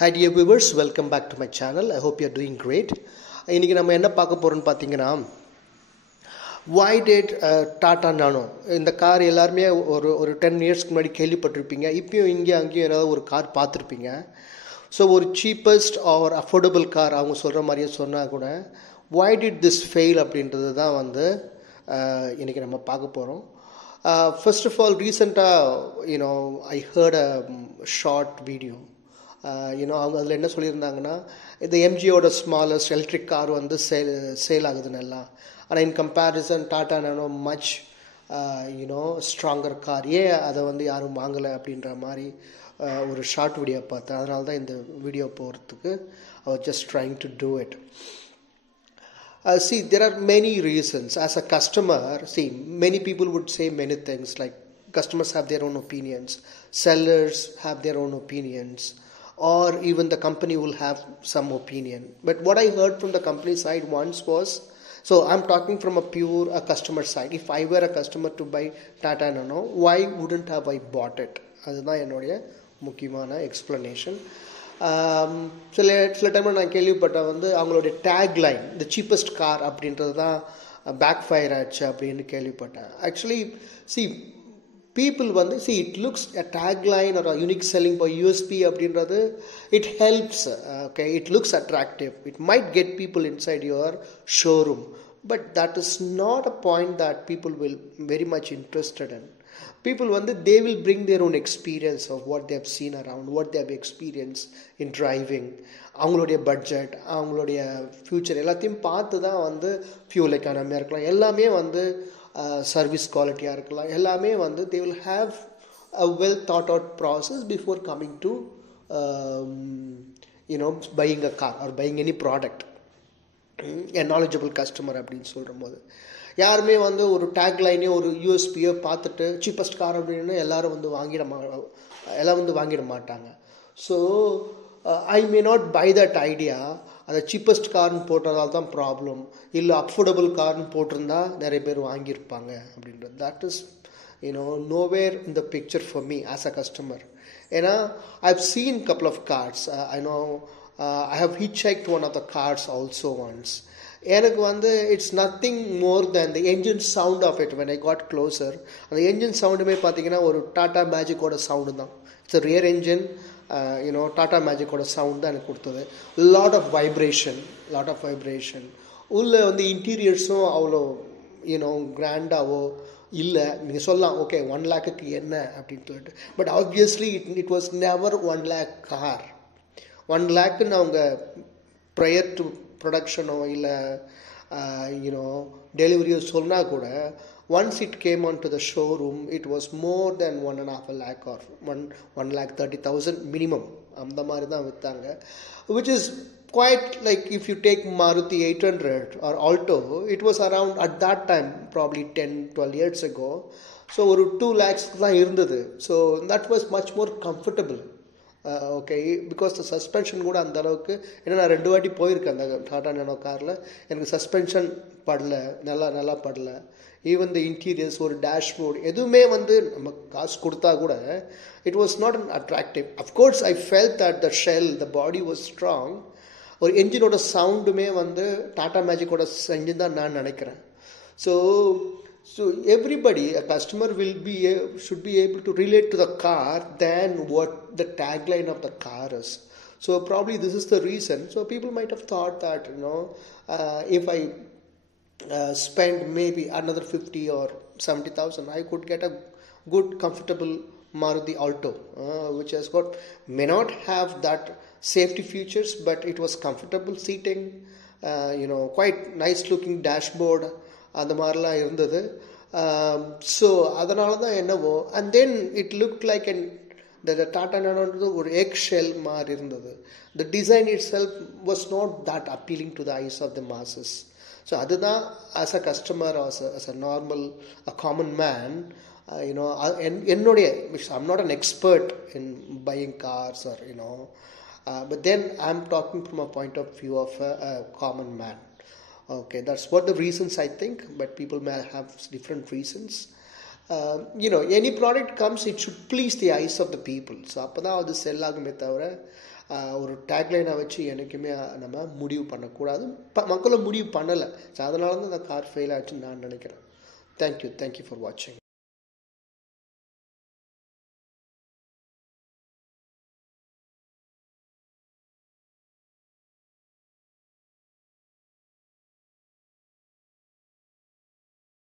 Hi dear viewers, welcome back to my channel. I hope you are doing great. இன்னைக்கு நம்ம என்ன பார்க்க போறோம்னு பார்த்தீங்கன்னா, why did Tata Nano இந்த கார் எல்லாருமே ஒரு 10 இயர்ஸ்க்கு முன்னாடி கேள்விப்பட்டிருப்பீங்க. இப்பயும் இங்கே அங்கேயும் ஏதாவது ஒரு கார் பார்த்துருப்பீங்க. ஸோ ஒரு சீப்பஸ்ட் ஆர் அஃபோர்டபுள் கார் அவங்க சொல்கிற மாதிரியே சொன்னால் கூட why did this fail அப்படின்றது தான் வந்து இன்னைக்கு நம்ம பார்க்க போகிறோம். First of all, recently, I heard a short video. அவங்க அதில் என்ன சொல்லியிருந்தாங்கன்னா, இந்த எம்ஜியோட ஸ்மாலஸ்ட் எலக்ட்ரிக் கார் வந்து சேல் ஆகுதுன்னு எல்லாம். ஆனால் இன் கம்பேரிசன் டாடா நானோ மச் ஸ்ட்ராங்கர் கார், ஏன் அதை வந்து யாரும் வாங்கலை அப்படின்ற மாதிரி ஒரு ஷார்ட் வீடியோ பார்த்தேன். அதனால தான் இந்த வீடியோ போகிறதுக்கு I was just trying to do it. See, there are many reasons. As a customer, many people would say many things, like customers have their own opinions, sellers have their own opinions, or even the company will have some opinion. But what I heard from the company side once was, so I'm talking from a customer side. If I were a customer to buy Tata Nano, why wouldn't have I bought it? அதுதான் என்னுடைய முக்கியமான எக்ஸ்ப்ளனேஷன். சில டைமில் நான் கேள்விப்பட்டேன் வந்து அவங்களுடைய டேக்லைன் தி cheapest car அப்படின்றது தான் பேக் ஃபயர் ஆச்சு அப்படின்னு கேள்விப்பட்டேன். ஆக்சுவலி people வந்து it looks a tagline or a unique selling by USP அப்படின்றது it helps, okay, it looks attractive, it might get people inside your showroom, but that is not a point that people will very much interested in. People வந்து they will bring their own experience of what they have seen around, what they have experienced in driving, அவங்களுடைய பட்ஜெட், அவங்களுடைய ஃபியூச்சர் எல்லாத்தையும் பார்த்து தான் வந்து ஃபியூல் எக்கானமியாக இருக்கலாம், எல்லாமே வந்து சர்வீஸ் குவாலிட்டியாக இருக்கலாம், எல்லாமே வந்து they will have a well thought out process before coming to buying a car or buying any product. A knowledgeable customer அப்படின்னு சொல்கிற போது யாருமே வந்து ஒரு டேக்லைனே ஒரு யூஎஸ்பியோ பார்த்துட்டு சீப்பஸ்ட் கார் அப்படின்னு எல்லாரும் வந்து வாங்கிட மாட்டாங்க. So I may not buy that idea. அதை சீப்பஸ்ட் கார்னு போட்டதால் தான் ப்ராப்ளம், இல்லை அஃபோர்டபுள் கார்னு போட்டிருந்தா நிறைய பேர் வாங்கியிருப்பாங்க அப்படின்றது. That is nowhere in the picture for me as a customer. ஏன்னா I've seen couple of cars. I have hitchhiked one of the cars also once. எனக்கு வந்து it's nothing more than the engine sound of it. When I got closer, அந்த engine சவுண்டுமே பார்த்தீங்கன்னா ஒரு டாடா மேஜிக்கோட sound தான். It's rear engine, Tata மேஜிக்கோட sound தான் எனக்கு கொடுத்தது. Lot of vibration. உள்ளே வந்து இன்டீரியர்ஸும் அவ்வளோ கிராண்டாவோ இல்லை. நீங்கள் சொல்லலாம் ஓகே 1 lakhக்கு என்ன அப்படின்னு சொல்லிட்டு, but obviously it was never 1 lakh car. 1 lakhன்னு அவங்க ப்ரையர் டு ப்ரொடக்ஷனோ இல்லை டெலிவரியோ சொன்னால் கூட, once it came onto the showroom it was more than 1.5 lakh or 1,30,000 minimum. அந்த மாதிரி தான் விற்றாங்க, which is quite like if you take Maruti 800 or Alto, it was around at that time probably 10-12 years ago. So ஒரு 2 lakhs தான் இருந்தது. So that was much more comfortable. Okay, because the suspension கூட அந்த அளவுக்கு, ஏன்னா நான் 2 வாட்டி போயிருக்கேன் அந்த டாடா நானோ காரில், எனக்கு சஸ்பென்ஷன் படலை, நல்லா படலை. ஈவன் த இன்டீரியர்ஸ், ஒரு டேஷ்போர்டு, எதுவுமே வந்து நம்ம காசு கொடுத்தா கூட it was not an attractive. Of course I felt that the shell, the body was strong. ஒரு என்ஜினோட சவுண்டுமே வந்து டாடா மேஜிக்கோட என்ஜின் தான் நான் நினைக்கிறேன். So everybody, a customer should be able to relate to the car than what the tagline of the car is. So probably this is the reason. So people might have thought that if I spend maybe another 50 or 70,000, I could get a good comfortable Maruti Alto, which may not have that safety features, but it was comfortable seating, quite nice looking dashboard, அந்த மாதிரிலாம் இருந்தது. ஸோ அதனால தான் என்னவோ, and then it look like the Tata நானோன்றது ஒரு egg shell மாதிரி இருந்தது. The design itself was not that appealing to the eyes of the masses. So அதுதான் as a customer, as a normal common man, என்னுடைய, I'm not an expert in buying cars or but then I'm talking from a point of view of a common man. Okay, that's what the reasons I think, but people may have different reasons. Any product comes it should please the eyes of the people. So அப்போ தான் அது செல் ஆகுமே தவிர ஒரு டேக்லைனை வச்சு என்றைக்குமே நம்ம முடிவு பண்ணக்கூடாது. மக்களும் முடிவு பண்ணலை. ஸோ அதனால தான் அந்த கார் ஃபெயில் ஆச்சுன்னு நான் நினைக்கிறேன். தேங்க்யூ ஃபார் வாட்சிங்.